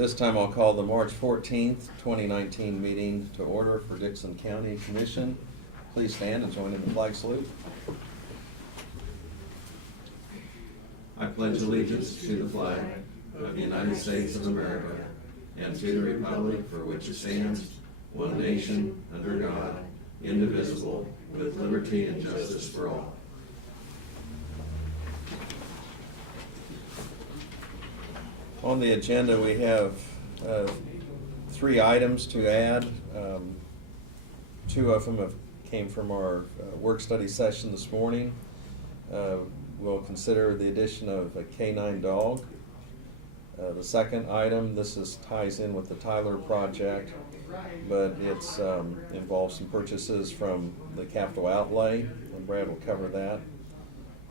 This time I'll call the March 14th, 2019 meeting to order for Dickson County Commission. Please stand and join in the flag salute. I pledge allegiance to the flag of the United States of America and to the republic for which it stands, one nation, under God, indivisible, with liberty and justice for all. On the agenda, we have 3 items to add. 2 of them came from our work study session this morning. We'll consider the addition of a canine dog. The second item, this ties in with the Tyler project, but it's involves some purchases from the capital outlay, and Brad will cover that.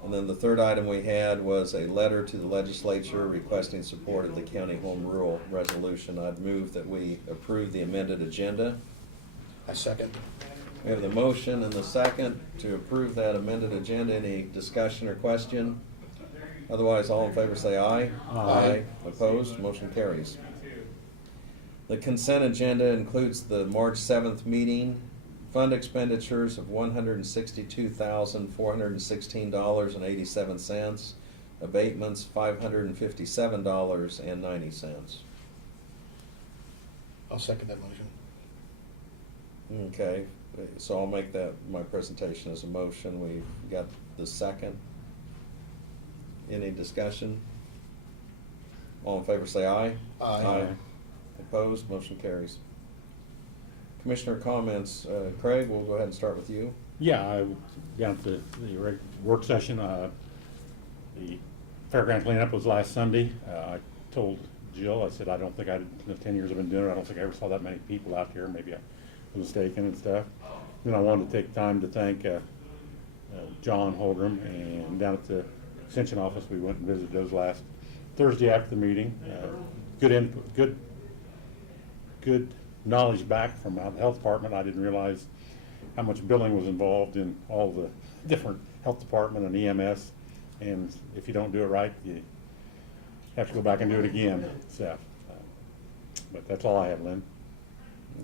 And then the third item we had was a letter to the legislature requesting support of the county home rule resolution. I'd move that we approve the amended agenda. I second. We have the motion and the second to approve that amended agenda. Any discussion or question? Otherwise, all in favor say aye. Aye. Opposed? Motion carries. The consent agenda includes the March 7th meeting, fund expenditures of $162,416.87, abatements $557.90. I'll second that motion. Okay, so I'll make that my presentation as a motion. We've got the second. Any discussion? All in favor say aye. Aye. Opposed? Motion carries. Commissioner comments. Craig, we'll go ahead and start with you. Yeah, I down at the work session. The fairground cleanup was last Sunday. I told Jill, I said, I don't think in the 10 years I've been doing it, I don't think I ever saw that many people out here. Maybe I was mistaken and stuff. Then I wanted to take time to thank John Holdrum, and down at the extension office, we went and visited those last Thursday after the meeting. Good input, good knowledge back from the health department. I didn't realize how much billing was involved in all the different health department and EMS, and if you don't do it right, you have to go back and do it again. So, but that's all I have, Lynn.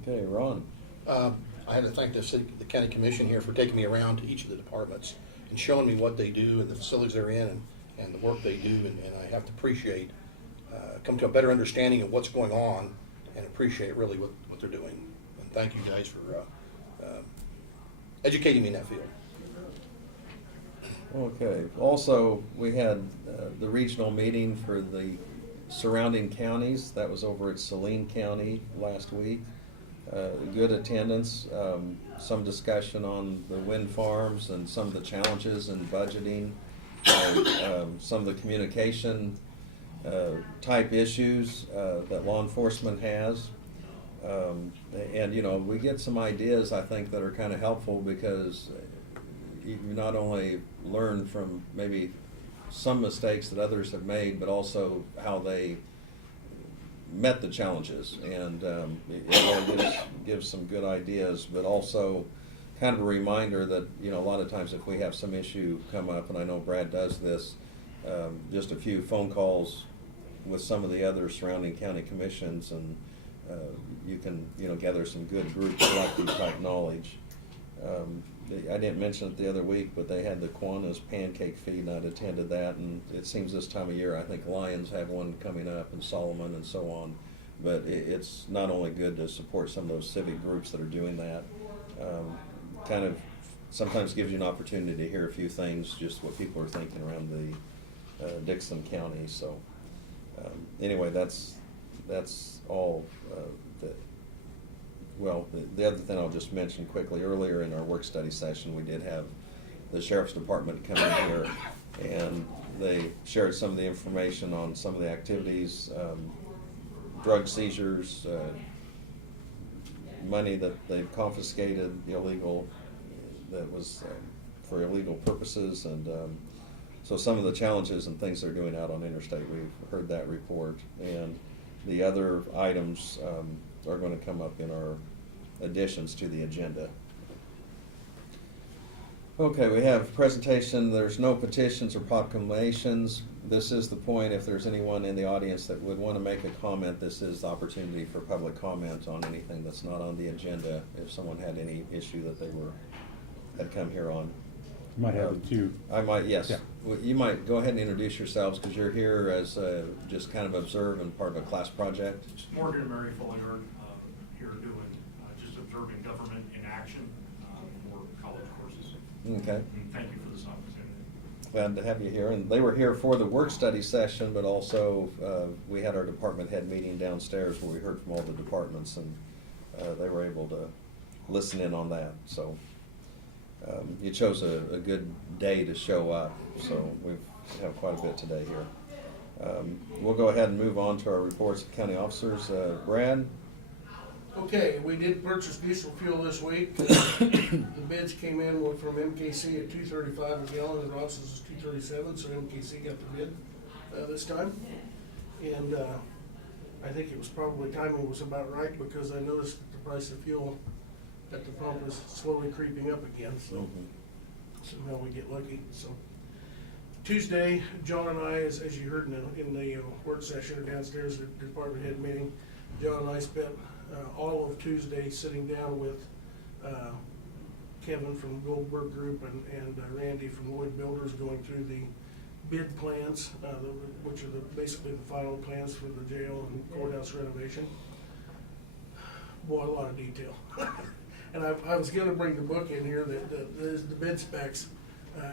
Okay, Ron. I had to thank the county commission here for taking me around to each of the departments and showing me what they do and the facilities they're in and the work they do, and I have to appreciate, come to a better understanding of what's going on and appreciate really what they're doing. And thank you guys for educating me in that field. Okay. Also, we had the regional meeting for the surrounding counties. That was over at Saline County last week. Good attendance, some discussion on the wind farms and some of the challenges in budgeting, some of the communication type issues that law enforcement has. And, you know, we get some ideas, I think, that are kind of helpful because you not only learn from maybe some mistakes that others have made, but also how they met the challenges, and it gives some good ideas, but also kind of a reminder that, you know, a lot of times if we have some issue come up, and I know Brad does this, just a few phone calls with some of the other surrounding county commissions, and you can, you know, gather some good group collective type knowledge. I didn't mention it the other week, but they had the Kiwanis Pancake Feed, and I'd attended that, and it seems this time of year, I think Lions have one coming up, and Solomon, and so on. But it's not only good to support some of those civic groups that are doing that, kind of sometimes gives you an opportunity to hear a few things, just what people are thinking around the Dickson County. So anyway, that's all that. Well, the other thing I'll just mention quickly, earlier in our work study session, we did have the Sheriff's Department come in here, and they shared some of the information on some of the activities, drug seizures, money that they've confiscated illegal, that was for illegal purposes, and so some of the challenges and things they're doing out on interstate. We've heard that report, and the other items are going to come up in our additions to the agenda. Okay, we have presentation, there's no petitions or proclamations. This is the point, if there's anyone in the audience that would want to make a comment, this is the opportunity for public comment on anything that's not on the agenda, if someone had any issue that had come here on. You might have the two. I might, yes. Yeah. Well, you might go ahead and introduce yourselves, because you're here as just kind of observe and part of a class project. It's Morgan and Mary Fullinger, here doing, just observing government in action for college courses. Okay. And thank you for this opportunity. Glad to have you here. And they were here for the work study session, but also we had our department head meeting downstairs where we heard from all the departments, and they were able to listen in on that. So you chose a good day to show up, so we have quite a bit today here. We'll go ahead and move on to our reports of county officers. Brad? Okay, we did purchase diesel fuel this week. The bids came in from MKC at $2.35 a gallon, and Ross's is $2.37, so MKC got the bid this time. And I think it was probably, timing was about right, because I noticed that the price of fuel at the pump is slowly creeping up again, so now we get lucky. So Tuesday, John and I, as you heard in the work session or downstairs at the department head meeting, John and I spent all of Tuesday sitting down with Kevin from Goldberg Group and Randy from Lloyd Builders, going through the bid plans, which are basically the final plans for the jail and courthouse renovation. Boy, a lot of detail. And I was gonna bring the book in here, the bid specs,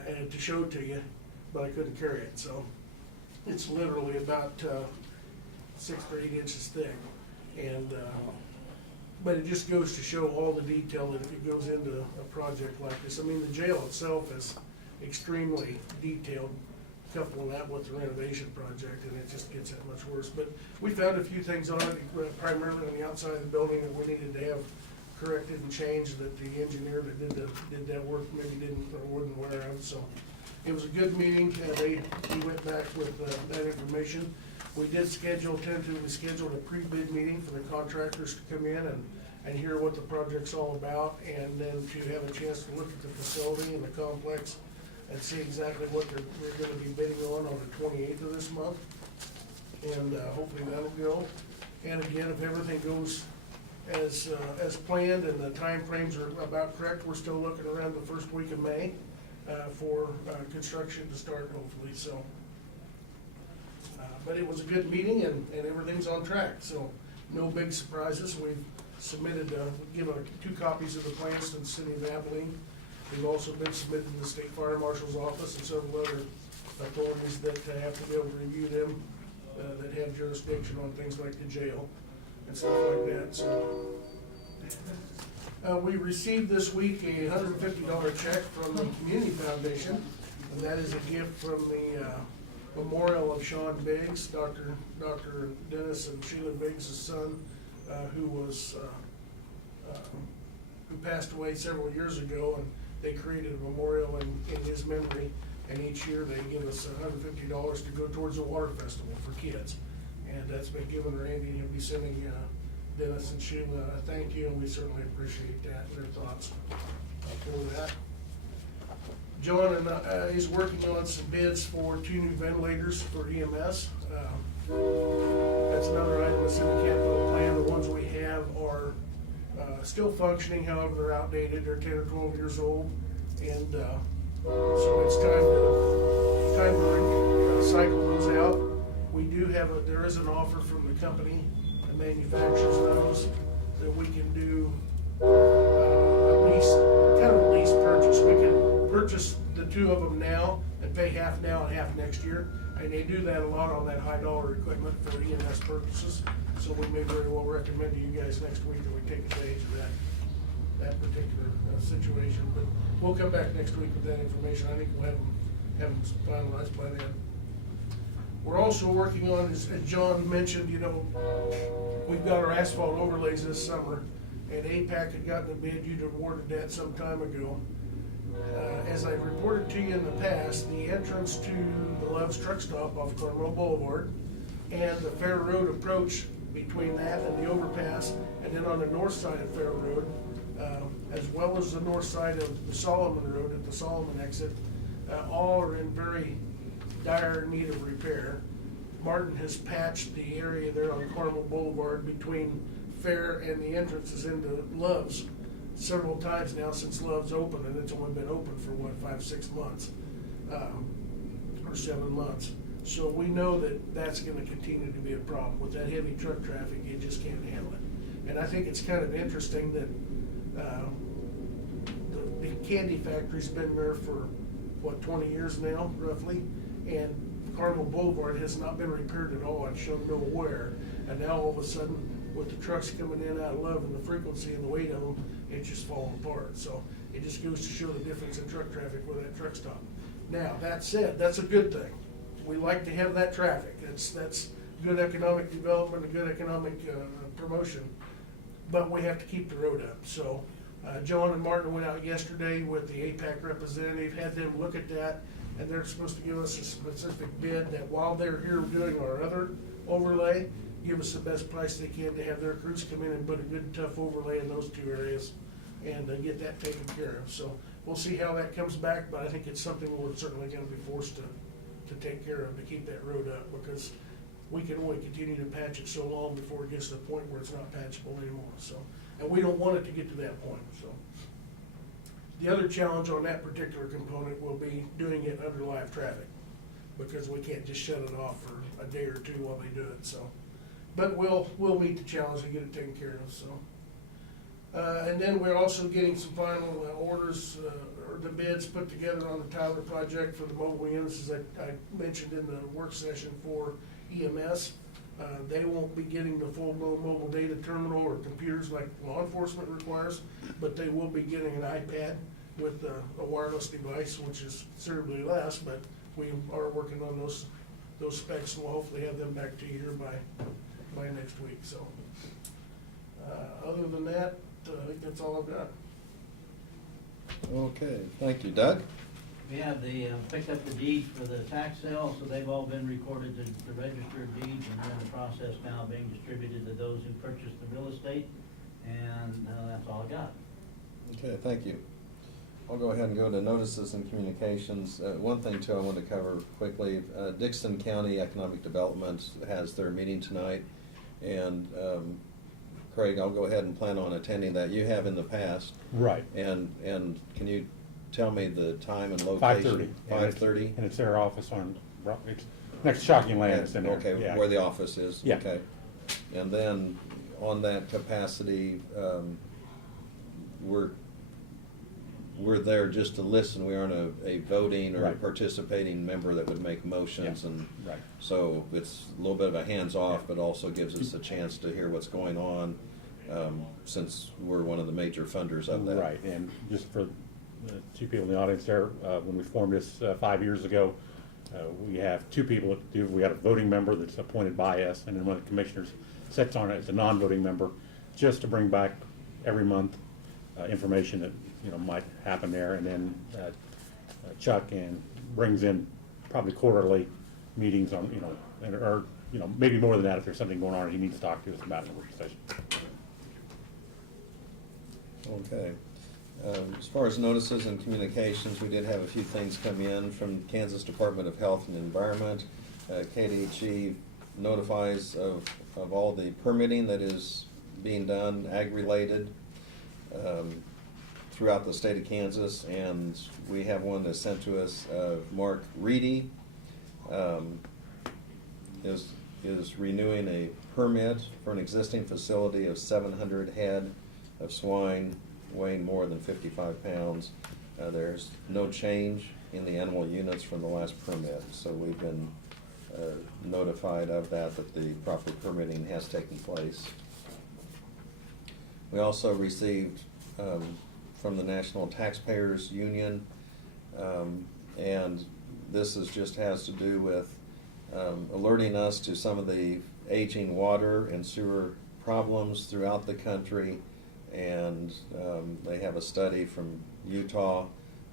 and to show it to you, but I couldn't carry it, so it's literally about 6 to 8 inches thick. And but it just goes to show all the detail that if it goes into a project like this. I mean, the jail itself is extremely detailed, coupling that with the renovation project, and it just gets that much worse. But we found a few things on it, primarily on the outside of the building, that we needed to have corrected and changed, that the engineer that did that work maybe didn't or wasn't aware of. So it was a good meeting. We went back with that information. We did tentatively schedule a pre-bid meeting for the contractors to come in and hear what the project's all about, and then to have a chance to look at the facility and the complex and see exactly what they're gonna be bidding on the 28th of this month. And hopefully that'll go. And again, if everything goes as planned and the time frames are about correct, we're still looking around the first week of May for construction to start, hopefully. So. But it was a good meeting, and everything's on track, so no big surprises. We've submitted, given 2 copies of the plans to the city of Abilene. We've also been submitted to the state fire marshal's office and several other authorities that have to be able to review them, that have jurisdiction on things like the jail and stuff like that. So we received this week a $150 check from the Community Foundation, and that is a gift from the memorial of Sean Biggs, Dr. Dennis and Sheila Biggs' son, who passed away several years ago, and they created a memorial in his memory. And each year they give us $150 to go towards a water festival for kids, and that's been given to Randy. He'll be sending Dennis and Sheila a thank you, and we certainly appreciate that, their thoughts for that. John is working on some bids for 2 new ventilators for EMS. That's another item that's in the capital plan. The ones we have are still functioning, however, they're outdated. They're 10 or 12 years old, and so it's time to cycle those out. We do have there is an offer from the company that manufactures those that we can do a lease purchase. We can purchase the 2 of them now and pay half now and half next year, and they do that a lot on that high dollar equipment for EMS purposes. So we may very well recommend to you guys next week that we take advantage of that particular situation. But we'll come back next week with that information. I think we'll have them finalized by then. We're also working on, as John mentioned, we've got our asphalt overlays this summer, and APAC had gotten a bid. You'd awarded that some time ago. As I've reported to you in the past, the entrance to the Love's Truck Stop off Carmel Boulevard and the Fair Road approach between that and the overpass, and then on the north side of Fair Road, as well as the north side of the Solomon Road at the Solomon exit, all are in very dire need of repair. Martin has patched the area there on Carmel Boulevard between Fair and the entrances into Love's several times now since Love's opened, and it's only been open for what, 5-6 months, or 7 months. So we know that that's gonna continue to be a problem. With that heavy truck traffic, you just can't handle it. And I think it's kind of interesting that, the candy factory's been there for, what, 20 years now, roughly? And Carmel Boulevard has not been repaired at all, I've shown no wear. And now all of a sudden, with the trucks coming in out of Love and the frequency and the weight of them, it's just falling apart. So it just goes to show the difference in truck traffic where that truck stop. Now, that said, that's a good thing. We like to have that traffic. That's good economic development, and good economic promotion. But we have to keep the road up. So John and Martin went out yesterday with the APAC representative, had them look at that, and they're supposed to give us a specific bid that while they're here doing our other overlay, give us the best price they can to have their crews come in and put a good tough overlay in those 2 areas and get that taken care of. So we'll see how that comes back, but I think it's something we're certainly gonna be forced to take care of to keep that road up, because we can only continue to patch it so long before it gets to the point where it's not patchable anymore. So, and we don't want it to get to that point, so. The other challenge on that particular component will be doing it under live traffic, because we can't just shut it off for a day or two while they do it, so. But we'll meet the challenge and get it taken care of, so. And then we're also getting some final orders, or the bids put together on the Tyler project for the mobile units, as I mentioned in the work session for EMS. They won't be getting the full-blown mobile data terminal or computers like law enforcement requires, but they will be getting an iPad with a wireless device, which is considerably less, but we are working on those specs, and we'll hopefully have them back to you here by next week, so. Other than that, I think that's all I've got. Okay, thank you. Doug? We have picked up the deeds for the tax sale, so they've all been recorded to the register of deeds, and they're in the process now being distributed to those who purchased the real estate, and that's all I got. Okay, thank you. I'll go ahead and go to notices and communications. One thing too I want to cover quickly, Dixon County Economic Development has their meeting tonight, and Craig, I'll go ahead and plan on attending that. You have in the past. Right. And can you tell me the time and 5:30. location? 5:30? And it's their office on, it's next to Shocking Land, it's in there. Okay, Yeah. where the office is? Yeah. Okay. And then on that capacity, we're there just to listen. We aren't a voting or a Right. participating member that would make motions, Yeah. and Right. so it's a little bit of a hands-off, Yeah. but also gives us a chance to hear what's going on, since we're one of the major funders of that. Right, and just for the 2 people in the audience there, when we formed this 5 years ago, we have 2 people that do, we got a voting member that's appointed by us, and then one of the commissioners sits on it as a non-voting member, just to bring back every month information that, might happen there, and then Chuck brings in probably quarterly meetings on, or maybe more than that if there's something going on he needs to talk to us about in the work session. Okay. As far as notices and communications, we did have a few things come in from Kansas Department of Health and Environment. KDHE notifies of all the permitting that is being done, ag-related, throughout the state of Kansas, and we have one that's sent to us. Mark Reedy is renewing a permit for an existing facility of 700 head of swine weighing more than 55 pounds. There's no change in the animal units from the last permit, so we've been notified of that the proper permitting has taken place. We also received from the National Taxpayers Union, and this just has to do with alerting us to some of the aging water and sewer problems throughout the country, and they have a study from Utah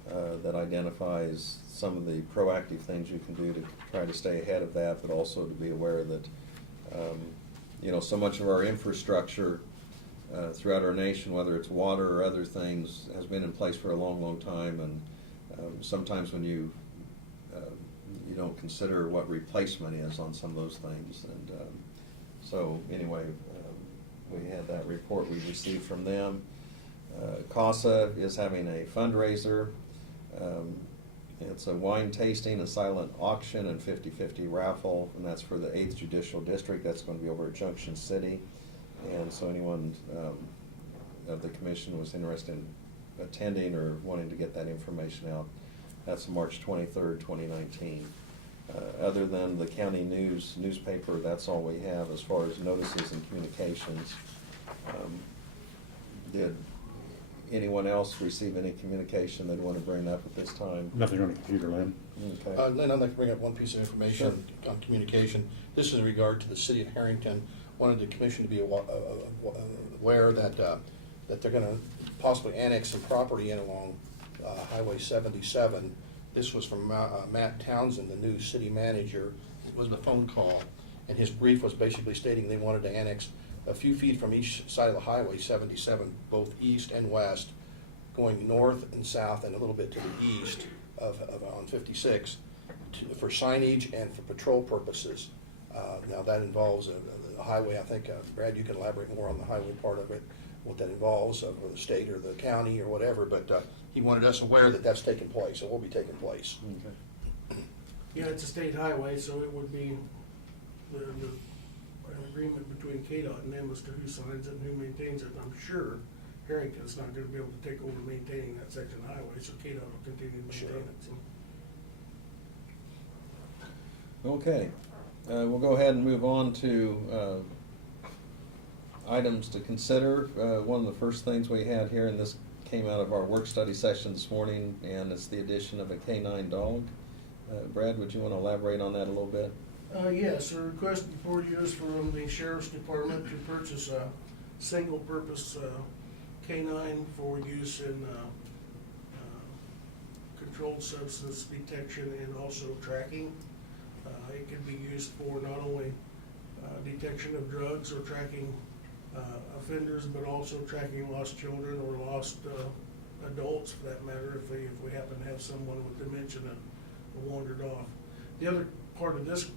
that identifies some of the proactive things you can do to try to stay ahead of that, but also to be aware that so much of our infrastructure throughout our nation, whether it's water or other things, has been in place for a long, long time. And sometimes when you don't consider what replacement is on some of those things. And so anyway, we had that report we received from them. CASA is having a fundraiser. It's a wine tasting, a silent auction, and 50/50 raffle, and that's for the 8th Judicial District. That's going to be over at Junction City. And so anyone of the commission was interested in attending or wanting to get that information out, that's March 23rd, 2019. Other than the county newspaper, that's all we have as far as notices and communications. Did anyone else receive any communication they'd want to bring up at this time? Nothing on the computer, Lynn. Okay. Lynn, I'd like to bring up one piece of information on communication. This is in regard to the city of Harrington. Wanted the commission to be aware that they're gonna possibly annex some property in along Highway 77. This was from Matt Townsend, the new city manager. It was a phone call, and his brief was basically stating they wanted to annex a few feet from each side of the Highway 77, both east and west, going north and south and a little bit to the east of on 56, for signage and for patrol purposes. Now that involves a highway. I think, Brad, you can elaborate more on the highway part of it, what that involves, or the state or the county or whatever, but he wanted us aware that that's taking place, it will be taking place. Okay. Yeah, it's a state highway, so it would be an agreement between KDOT and them as to who signs it and who maintains it. I'm sure Harrington's not gonna be able to take over maintaining that section of highway, so KDOT will continue to maintain Sure. it, so. Okay, we'll go ahead and move on to items to consider. One of the first things we had here, and this came out of our work study session this morning, and it's the addition of a canine dog. Brad, would you want to elaborate on that a little bit? Yes, a request before you is from the sheriff's department to purchase a single-purpose canine for use in controlled substance detection and also tracking. It can be used for not only detection of drugs or tracking offenders, but also tracking lost children or lost adults, for that matter, if we happen to have someone with dementia that wandered off. The other part of this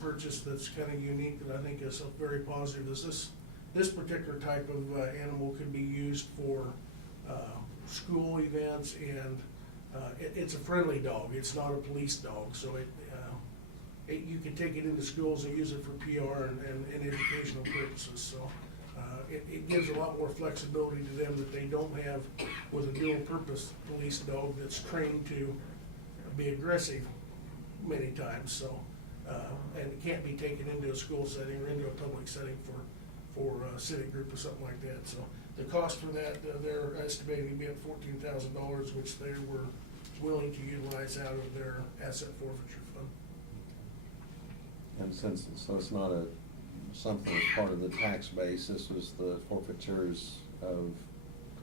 purchase that's kind of unique that I think is very positive is this particular type of animal could be used for school events, and it's a friendly dog. It's not a police dog, so you can take it into schools and use it for PR and educational purposes. So it gives a lot more flexibility to them that they don't have with a dual-purpose police dog that's trained to be aggressive many times. So and it can't be taken into a school setting or into a public setting for a civic group or something like that. So the cost for that, they're estimating to be at $14,000, which they were willing to utilize out of their asset forfeiture fund. And so it's not something that's part of the tax base, this was the forfeitures of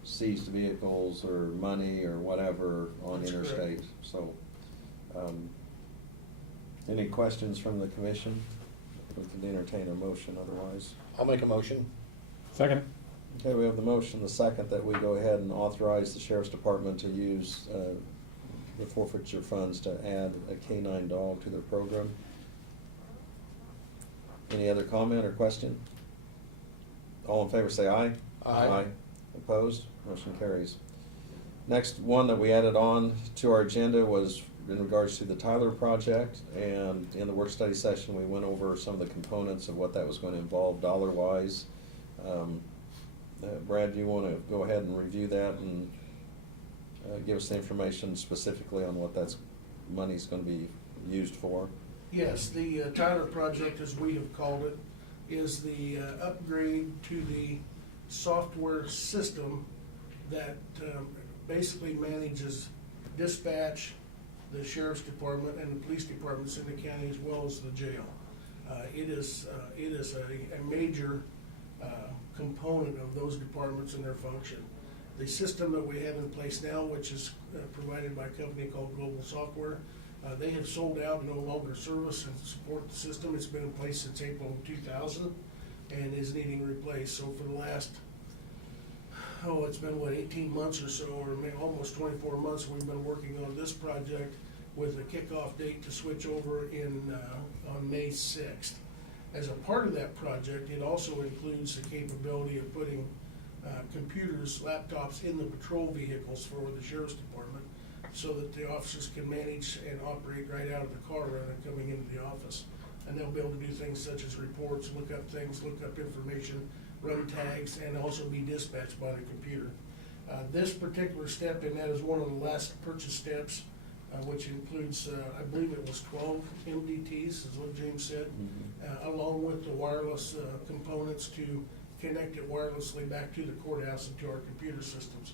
seized vehicles or money or whatever on That's correct. interstate. So, any questions from the commission? We can entertain a motion otherwise. I'll make a motion. Second? Okay, we have the motion, the second, that we go ahead and authorize the sheriff's department to use the forfeiture funds to add a canine dog to their program. Any other comment or question? All in favor say aye. Aye. Opposed? Motion carries. Next one that we added on to our agenda was in regards to the Tyler project, and in the work study session, we went over some of the components of what that was going to involve dollar-wise. Brad, do you want to go ahead and review that and give us the information specifically on what that money's going to be used for? Yes, the Tyler project, as we have called it, is the upgrade to the software system that basically manages dispatch, the sheriff's department, and the police departments in the county, as well as the jail. It is a major component of those departments and their function. The system that we have in place now, which is provided by a company called Global Software, they have sold out, no longer service and support the system. It's been in place since April of 2000 and is needing replaced. So for the last it's been, what, 18 months or so, or maybe almost 24 months, we've been working on this project with a kickoff date to switch over on May 6th. As a part of that project, it also includes the capability of putting computers, laptops in the patrol vehicles for the sheriff's department, so that the officers can manage and operate right out of the car rather than coming into the office. And they'll be able to do things such as reports, look up things, look up information, run tags, and also be dispatched by the computer. This particular step in that is one of the last purchase steps, which includes, I believe it was 12 MDTs, is what James said, along with the wireless components to connect it wirelessly back to the courthouse and to our computer systems.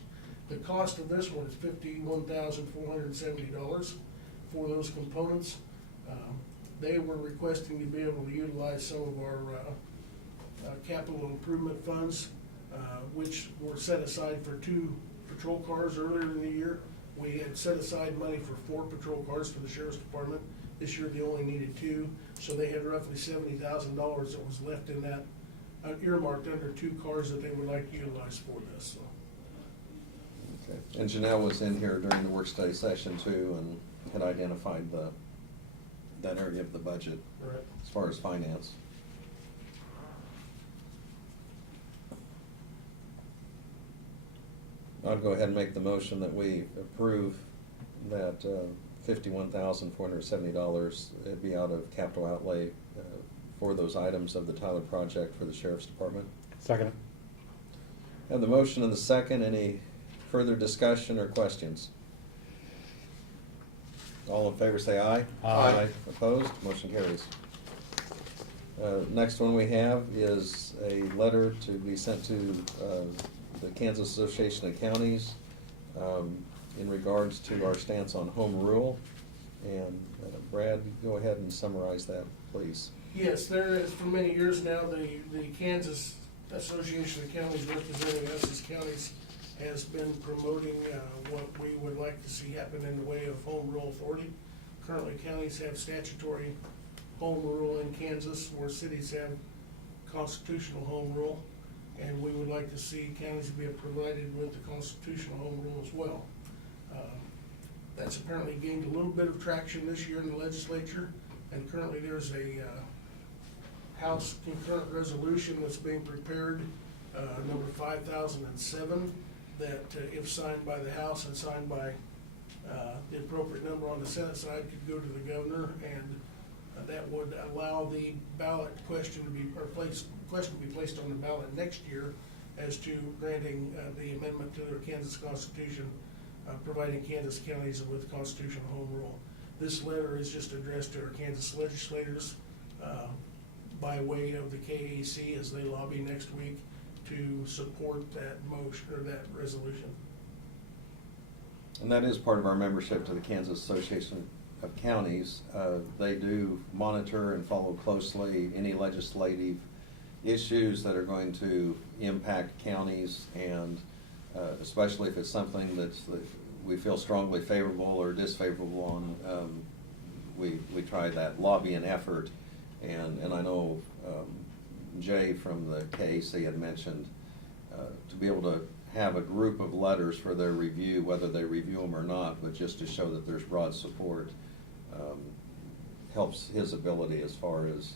The cost of this one is $51,470 for those components. They were requesting to be able to utilize some of our capital improvement funds, which were set aside for 2 patrol cars earlier in the year. We had set aside money for 4 patrol cars for the sheriff's department. This year they only needed 2, so they had roughly $70,000 that was left in that, earmarked under 2 cars that they would like to utilize for this, so. Okay. And Janelle was in here during the work study session too, and had identified that area of the budget Right. as far as finance. I'd go ahead and make the motion that we approve that $51,470, it'd be out of capital outlay for those items of the Tyler project for the sheriff's department. Second. Have the motion and the second. Any further discussion or questions? All in favor say aye. Aye. Opposed? Motion carries. Next one we have is a letter to be sent to the Kansas Association of Counties in regards to our stance on home rule. And Brad, go ahead and summarize that, please. Yes, there is, for many years now, the Kansas Association of Counties representing us as counties has been promoting what we would like to see happen in the way of home rule authority. Currently, counties have statutory home rule in Kansas, where cities have constitutional home rule, and we would like to see counties be provided with the constitutional home rule as well. That's apparently gained a little bit of traction this year in the legislature, and currently there's a House concurrent resolution that's being prepared, number 5007, that if signed by the House and signed by the appropriate number on the Senate side, could go to the governor, and that would allow the ballot question to be, question to be placed on the ballot next year as to granting the amendment to the Kansas Constitution, providing Kansas counties with constitutional home rule. This letter is just addressed to our Kansas legislators by way of the KAC as they lobby next week to support that motion or that resolution. And that is part of our membership to the Kansas Association of Counties. They do monitor and follow closely any legislative issues that are going to impact counties, and especially if it's something that we feel strongly favorable or disfavorable on, we try that lobbying effort. And I know Jay from the KAC had mentioned to be able to have a group of letters for their review, whether they review them or not, but just to show that there's broad support, helps his ability as far as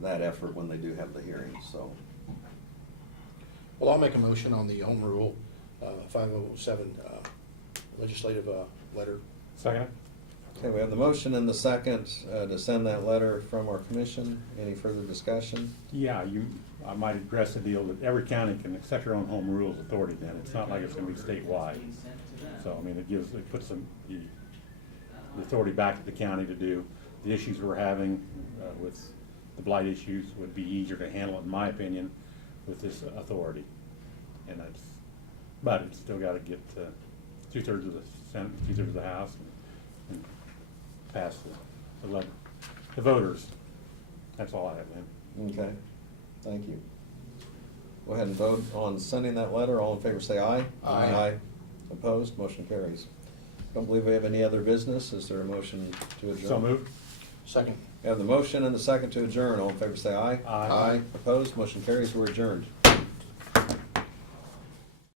that effort when they do have the hearings, so. Well, I'll make a motion on the home rule 5007 legislative letter. Second. Okay, we have the motion and the second to send that letter from our commission. Any further discussion? Yeah, I might address the deal that every county can set their own home rules authority then. It's not like it's gonna be statewide. So, I mean, it puts the authority back to the county to do. The issues we're having with the blight issues would be easier to handle, in my opinion, with this authority. And but it's still gotta get 2/3 of the Senate, 2/3 of the House, and pass the voters. That's all I have, man. Okay, thank you. Go ahead and vote on sending that letter. All in favor say aye. Aye. Opposed? Motion carries. Don't believe we have any other business. Is there a motion to adjourn? So moved. Second. We have the motion and the second to adjourn. All in favor say aye. Aye. Opposed? Motion carries. We're adjourned.